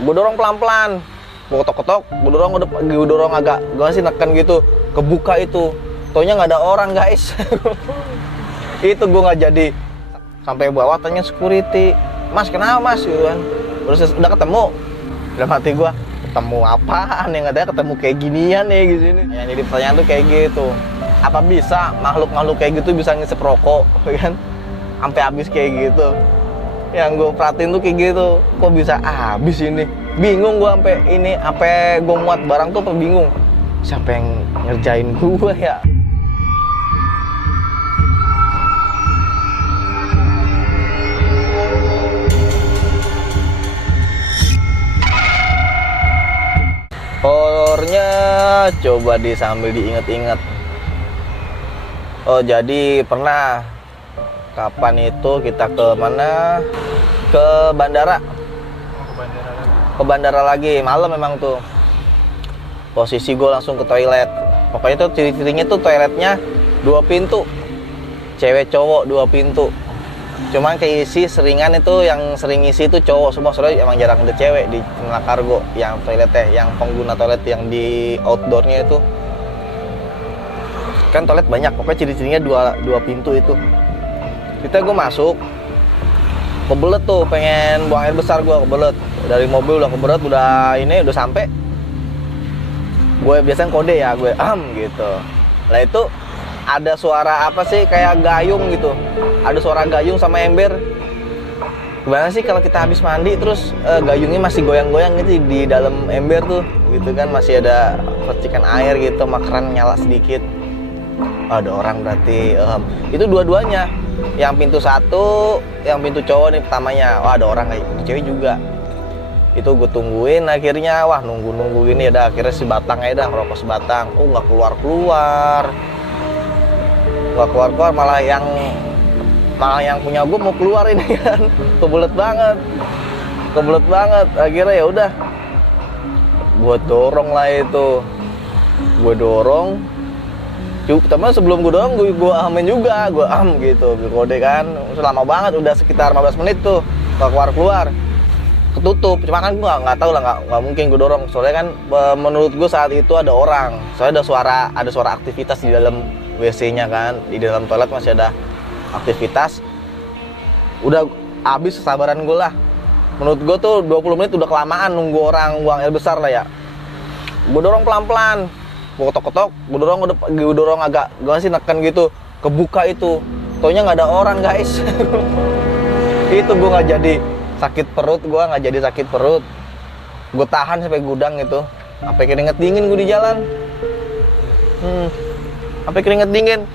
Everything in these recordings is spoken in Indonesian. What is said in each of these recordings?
Gue dorong pelan-pelan, gue ketok-ketok, gue dorong agak, gue sih neken gitu, kebuka itu, taunya nggak ada orang guys. Itu gue nggak jadi, sampai bawah tanya security, mas kenapa mas, gitu kan. Terus udah ketemu, udah mati gue, ketemu apaan yang ada, ketemu kayak ginian nih gitu ini. Yang jadi pertanyaan tuh kayak gitu, apa bisa makhluk-makhluk kayak gitu bisa ngisep rokok, kan? Sampai habis kayak gitu. Yang gue perhatiin tuh kayak gitu, kok bisa habis ini? Bingung gue sampai ini, sampai gue muat barang tuh apa bingung. Siapa yang ngerjain gue ya? Horornya coba sambil diinget-inget. Oh jadi pernah, kapan itu kita ke mana? Ke bandara. Ke bandara lagi, malam memang tuh. Posisi gue langsung ke toilet. Pokoknya tuh ciri-cirinya tuh toiletnya 2 pintu. Cewek cowok 2 pintu. Cuman kayak isi seringan itu, yang sering isi itu cowok semua. Soalnya emang jarang ada cewek di terminal kargo. Yang toiletnya, yang pengguna toilet yang di outdoornya itu. Kan toilet banyak, pokoknya ciri-cirinya 2 pintu itu. Kita gue masuk, kebelet tuh, pengen buang air besar gue, kebelet. Dari mobil udah kebelet, udah sampai. Gue biasanya kode ya, gue gitu. Lah itu ada suara apa sih, kayak gayung gitu. Ada suara gayung sama ember. Gimana sih kalau kita habis mandi terus gayungnya masih goyang-goyang gitu di dalam ember tuh, gitu kan, masih ada percikan air gitu, keran nyala sedikit. Ada orang berarti. Itu dua-duanya. Yang pintu satu, yang pintu cowok nih pertamanya. Wah ada orang, kayak pintu cewek juga. Itu gue tungguin akhirnya, wah nunggu gini ya, akhirnya si batang aja dah, ngerokok sebatang. Oh nggak keluar, malah yang punya gue mau keluar ini kan. Kebelet banget. Akhirnya ya udah, gue dorong lah itu. Teman sebelum gue dorong, gue amin juga, gue gitu, gue kode kan. Lama banget, udah sekitar 15 menit tuh nggak keluar, ketutup. Cuma kan gue nggak tahu lah, nggak mungkin gue dorong. Soalnya kan menurut gue saat itu ada orang. Soalnya ada suara aktivitas di dalam WC-nya kan, di dalam toilet masih ada aktivitas. Udah habis kesabaran gue lah. Menurut gue tuh 20 menit udah kelamaan nunggu orang buang air besar lah ya. Gue dorong pelan-pelan, gue ketok-ketok, gue dorong agak, gue sih neken gitu, kebuka itu, taunya nggak ada orang guys. Itu gue nggak jadi sakit perut, gue tahan sampai gudang itu, sampai keringet dingin gue di jalan, sampai keringet dingin.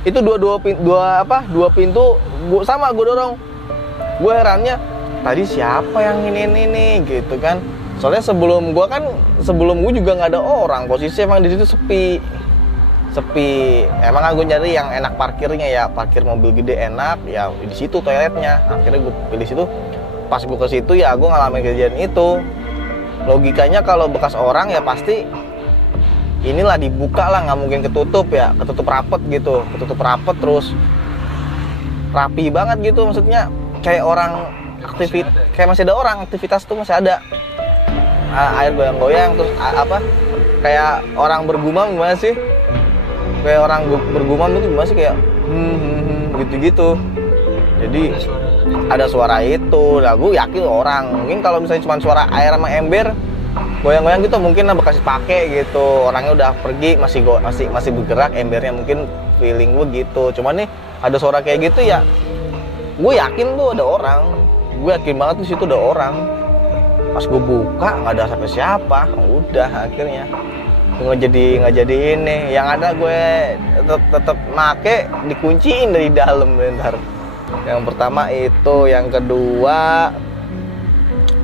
Itu dua pintu, gue dorong. Gue herannya, tadi siapa yang ini gitu kan? Soalnya sebelum gue juga nggak ada orang, posisi emang di situ sepi. Emang gue nyari yang enak parkirnya ya, parkir mobil gede enak ya, di situ toiletnya. Akhirnya gue pilih situ. Pas gue ke situ ya gue ngalamin kejadian itu. Logikanya kalau bekas orang ya pasti inilah dibuka lah, nggak mungkin ketutup ya, ketutup rapet terus rapi banget gitu, maksudnya kayak orang kayak masih ada orang, aktivitas tuh masih ada. Air goyang-goyang terus kayak orang bergumam gimana sih? Kayak orang bergumam itu gimana sih, kayak gitu-gitu. Jadi ada suara itu. Lah gue yakin orang. Mungkin kalau misalnya cuma suara air sama ember goyang-goyang gitu mungkin lah bekas dipakai gitu. Orangnya udah pergi, masih bergerak embernya, mungkin feeling gue gitu. Cuman nih ada suara kayak gitu ya. Gue yakin tuh ada orang. Gue yakin banget di situ ada orang. Pas gue buka nggak ada sampai siapa, udah akhirnya nggak jadi ini. Yang ada gue tetap make, dikunciin dari dalam bentar. Yang pertama itu, yang kedua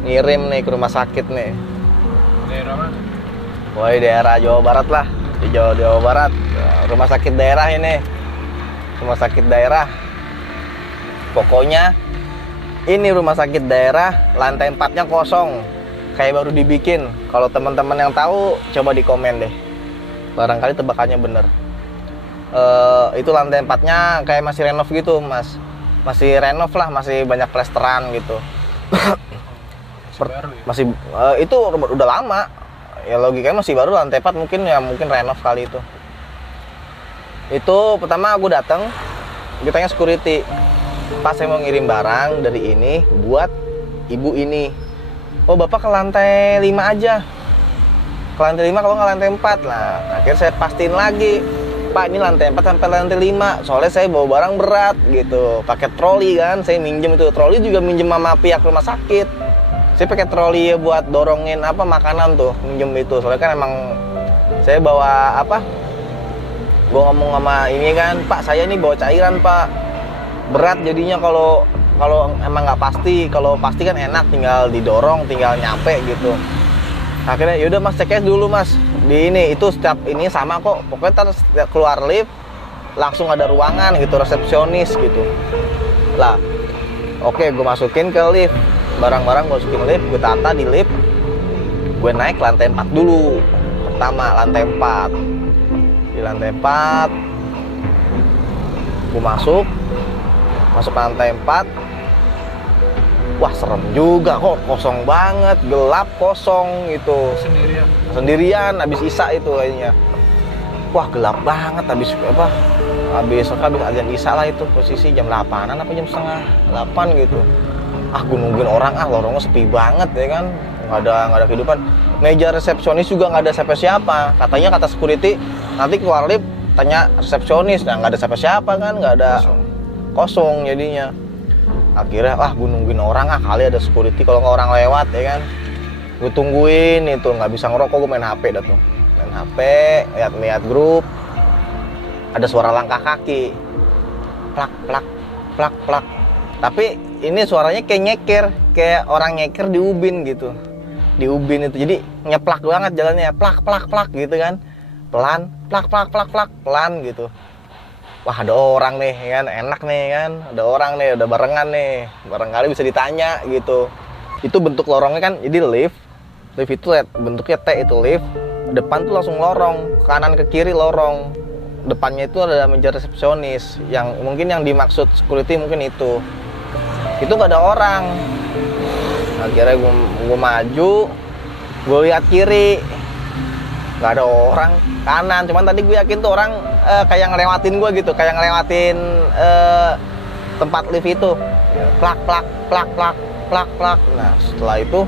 ngirim nih ke rumah sakit nih. Daerah mana? Wah daerah Jawa Barat lah, di Jawa Barat. Rumah sakit daerah ini, rumah sakit daerah. Pokoknya ini rumah sakit daerah, lantai 4-nya kosong, kayak baru dibikin. Kalau teman-teman yang tahu, coba di komen deh. Barangkali tebakannya bener. Itu lantai 4-nya kayak masih renov gitu, mas. Masih renov lah, masih banyak plesteran gitu. Baru ya? Masih itu udah lama ya, logikanya masih baru, lantai 4 mungkin renov kali itu. Itu pertama gue datang, gue tanya security, Pak saya mau ngirim barang dari ini buat ibu ini. Oh bapak ke lantai 5 aja, ke lantai 5 kalau nggak lantai 4. Nah akhirnya saya pastiin lagi, Pak ini lantai 4 sampai lantai 5, soalnya saya bawa barang berat gitu, pakai troli kan, saya minjem itu troli juga minjem sama pihak rumah sakit. Saya pakai troli buat dorongin makanan tuh, minjem itu, soalnya kan emang saya bawa gue ngomong sama ini kan, Pak saya ini bawa cairan Pak, berat jadinya kalau emang nggak pasti, kalau pasti kan enak tinggal didorong, tinggal nyampe gitu. Akhirnya yaudah mas cek dulu mas di ini, itu setiap ini sama kok, pokoknya setiap keluar lift langsung ada ruangan gitu, resepsionis gitu lah. Oke gue masukin ke lift, barang-barang gue masukin lift, gue tata di lift, gue naik ke lantai 4 dulu. Pertama lantai 4, di lantai 4 gue masuk ke lantai 4. Wah serem juga kok, kosong banget, gelap, kosong gitu, sendirian habis isya itu kayaknya. Wah gelap banget, habis azan isya lah, itu posisi jam 8-an apa jam setengah 8 gitu. Gue nungguin orang, lorongnya sepi banget ya kan, nggak ada kehidupan. Meja resepsionis juga nggak ada siapa-siapa, katanya kata security nanti keluar lift tanya resepsionis. Nah nggak ada siapa-siapa kan, nggak ada, kosong jadinya. Akhirnya gue nungguin orang, kali ada security kalau nggak orang lewat ya kan. Gue tungguin itu, nggak bisa ngerokok, gue main HP dah tuh, main HP, lihat grup. Ada suara langkah kaki, plak plak plak plak, tapi ini suaranya kayak nyeker, kayak orang nyeker di ubin gitu, di ubin itu, jadi nyeplak banget jalannya, plak plak plak gitu kan, pelan, plak plak plak plak, pelan gitu. Wah ada orang nih kan, enak nih kan, ada orang nih, udah barengan nih, barangkali bisa ditanya gitu. Itu bentuk lorongnya kan, jadi lift itu bentuknya T, itu lift, depan tuh langsung lorong, kanan ke kiri lorong, depannya itu ada meja resepsionis, yang mungkin yang dimaksud security mungkin itu nggak ada orang. Akhirnya gue maju, gue lihat kiri, nggak ada orang. Kanan, cuman tadi gue yakin tuh orang kayak ngelewatin gue gitu, kayak ngelewatin tempat lift itu, plak plak plak plak plak plak. Nah setelah itu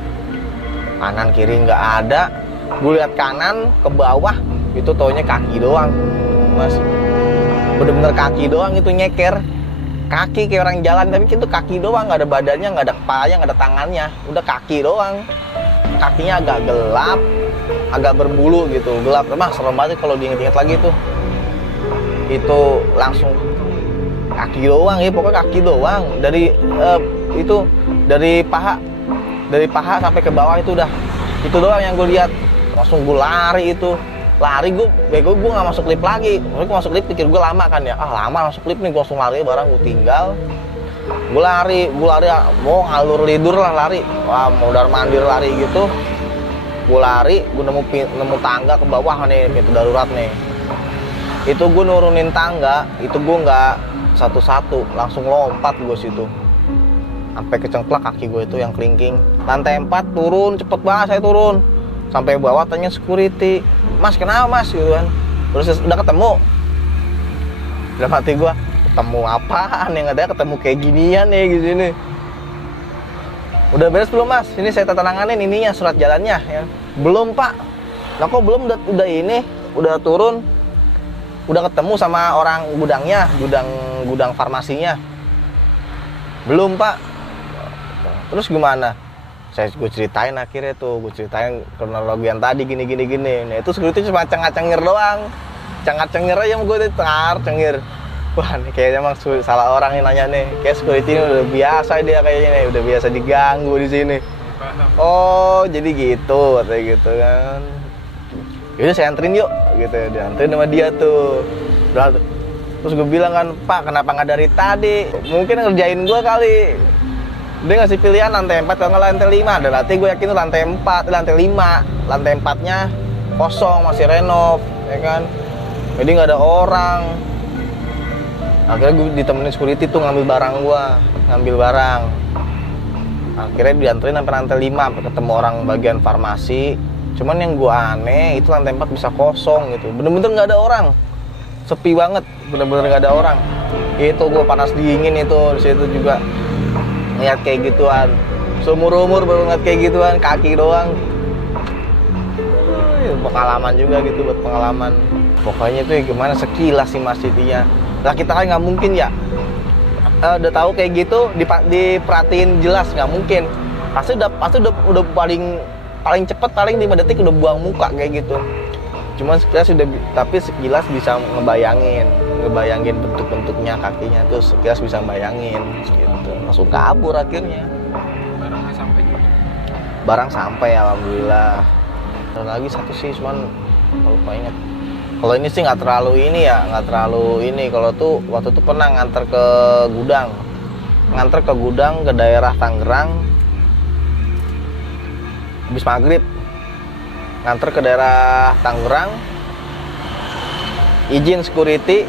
kanan kiri nggak ada. Gue lihat kanan ke bawah, itu taunya kaki doang mas, bener-bener kaki doang itu nyeker, kaki kayak orang jalan, tapi itu kaki doang, nggak ada badannya, nggak ada kepalanya, nggak ada tangannya, udah kaki doang. Kakinya agak gelap, agak berbulu gitu, gelap. Emang serem banget kalau diinget-inget lagi tuh. Itu langsung kaki doang ya, pokoknya kaki doang. Dari itu dari paha sampai ke bawah itu udah, itu doang yang gue lihat. Langsung gue lari itu. Lari gue nggak masuk lift lagi. Gue masuk lift pikir gue lama kan ya. Lama masuk lift nih, gue langsung lari, barang gue tinggal. Gue lari, mau ngalur lidur lah lari. Wah, mondar mandir lari gitu. Gue lari, gue nemu tangga ke bawah nih, pintu darurat nih. Itu gue nurunin tangga, itu gue nggak satu-satu, langsung lompat gue situ. Sampai kecengklak kaki gue itu yang kelingking. Lantai 4 turun, cepet banget saya turun. Sampai bawah tanya security, Mas kenapa mas gitu kan. Terus udah ketemu. Dalam hati gue, ketemu apaan, yang ada ketemu kayak ginian nih gitu ini. Udah beres belum mas? Ini saya tandatanganin ininya, surat jalannya ya. Belum pak. Nah kok belum, udah ini, udah turun. Udah ketemu sama orang gudangnya, gudang farmasinya. Belum pak. Terus gimana? Gue ceritain akhirnya tuh, gue ceritain kronologi yang tadi gini. Nah itu security cuma cengir doang. Cengir aja sama gue tuh, cengir. Wah nih kayaknya emang salah orang yang nanya nih. Kayak security ini udah biasa dia kayaknya nih, udah biasa diganggu di sini. Oh jadi gitu, katanya gitu kan. Yaudah saya anterin yuk, gitu. Dianterin sama dia tuh. Terus gue bilang kan, Pak kenapa nggak dari tadi? Mungkin ngerjain gue kali. Dia ngasih pilihan lantai 4 kalau nggak lantai 5. Dan nanti gue yakin itu lantai 4, lantai 5. Lantai 4-nya kosong, masih renov, ya kan. Jadi nggak ada orang. Akhirnya gue ditemenin security tuh ngambil barang gue, Akhirnya dianterin sampai lantai 5 ketemu orang bagian farmasi. Cuman yang gua aneh itu lantai 4 bisa kosong gitu, bener-bener nggak ada orang, sepi banget, bener-bener nggak ada orang. Itu gua panas dingin itu di situ juga ngeliat kayak gituan. Seumur umur baru ngeliat kayak gituan, kaki doang. Pengalaman juga gitu, buat pengalaman. Pokoknya itu ya gimana, sekilas sih Mas intinya. Lah kita kan nggak mungkin ya udah tahu kayak gitu diperhatiin jelas, nggak mungkin. Pasti udah paling cepet paling 5 detik udah buang muka kayak gitu. Cuman sekilas tapi sekilas bisa ngebayangin bentuk-bentuknya kakinya tuh, sekilas bisa bayangin gitu. Langsung kabur akhirnya. Barangnya sampai juga. Barang sampai alhamdulillah. Dan lagi satu sih cuman lupa ingat. Kalau ini sih nggak terlalu ini. Kalau tuh waktu itu pernah nganter ke gudang ke daerah Tangerang. Habis maghrib nganter ke daerah Tangerang, izin security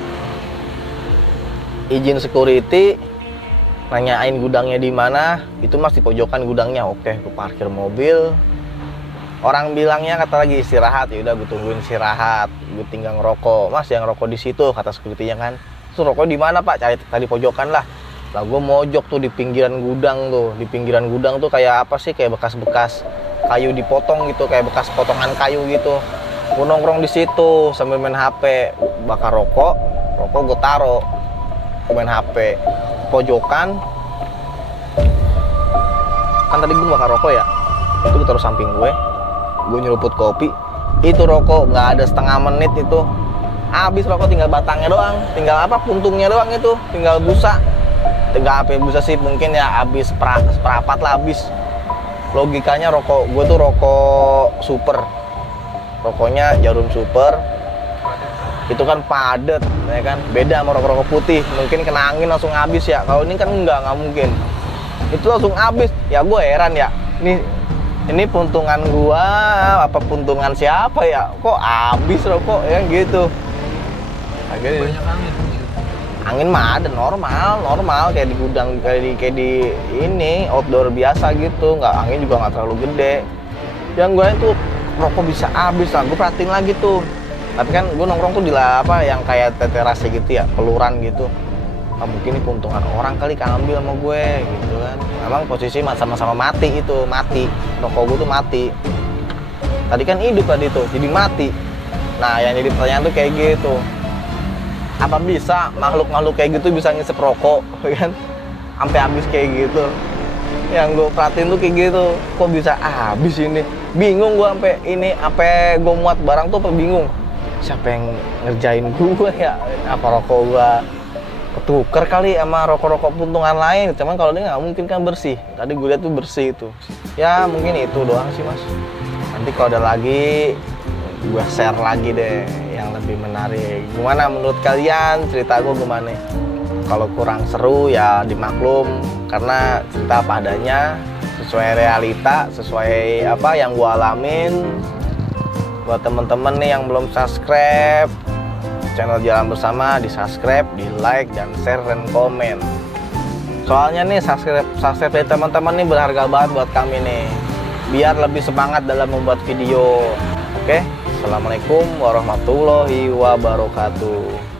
nanyain gudangnya di mana. Itu Mas di pojokan gudangnya. Oke, gue parkir mobil. Orang bilangnya kata lagi istirahat, ya udah gue tungguin istirahat, gue tinggal ngerokok. Mas yang rokok di situ, kata security-nya kan. Terus rokok di mana Pak? Cari tadi pojokan lah. Lah gue mojok tuh di pinggiran gudang tuh. Di pinggiran gudang tuh kayak apa sih? Kayak bekas-bekas kayu dipotong gitu, kayak bekas potongan kayu gitu. Gue nongkrong di situ sambil main HP, bakar rokok gue taro, gue main HP. Pojokan. Kan tadi gue bakar rokok ya. Itu gue taruh samping gue nyeruput kopi. Itu rokok nggak ada setengah menit itu habis. Rokok tinggal batangnya doang, tinggal puntungnya doang, itu tinggal busa. Tinggal apa busa sih mungkin ya, habis seperempat lah habis. Logikanya rokok gue tuh rokok super, rokoknya Jarum Super. Itu kan padet ya kan, beda sama rokok putih, mungkin kena angin langsung habis ya. Kalau ini kan nggak mungkin, itu langsung habis. Ya gue heran ya, ini puntungan gua apa puntungan siapa ya, kok habis rokok ya gitu. Akhirnya Banyak angin mah ada normal kayak di gudang, kayak di ini outdoor biasa gitu, angin juga nggak terlalu gede. Yang gue itu rokok bisa habis lah, gue perhatiin lagi tuh. Tapi kan gue nongkrong tuh di yang kayak teterase gitu ya, peluran gitu. Mungkin ini keuntungan orang kali keambil sama gue gitu kan. Emang posisi sama-sama mati, rokok gue tuh mati. Tadi kan hidup tadi tuh, jadi mati. Nah yang jadi pertanyaan tuh kayak gitu, apa bisa makhluk kayak gitu bisa ngisep rokok kan sampai habis kayak gitu. Yang gue perhatiin tuh kayak gitu, kok bisa habis ini. Bingung gue sampai gue muat barang tuh bingung. Siapa yang ngerjain gue ya? Apa rokok gue ketuker kali sama rokok-rokok puntungan lain. Cuman kalau dia nggak mungkin kan bersih. Tadi gue lihat tuh bersih itu. Ya mungkin itu doang sih Mas. Nanti kalau ada lagi gue share lagi deh yang lebih menarik. Gimana menurut kalian cerita gue gimana? Kalau kurang seru ya dimaklum, karena cerita apa adanya, sesuai realita, sesuai apa yang gue alamin. Buat temen-temen nih yang belum subscribe channel Jalan Bersama, di subscribe, di like, dan share, dan komen. Soalnya nih subscribe dari teman-teman nih berharga banget buat kami nih, biar lebih semangat dalam membuat video. Oke, assalamualaikum warahmatullahi wabarakatuh.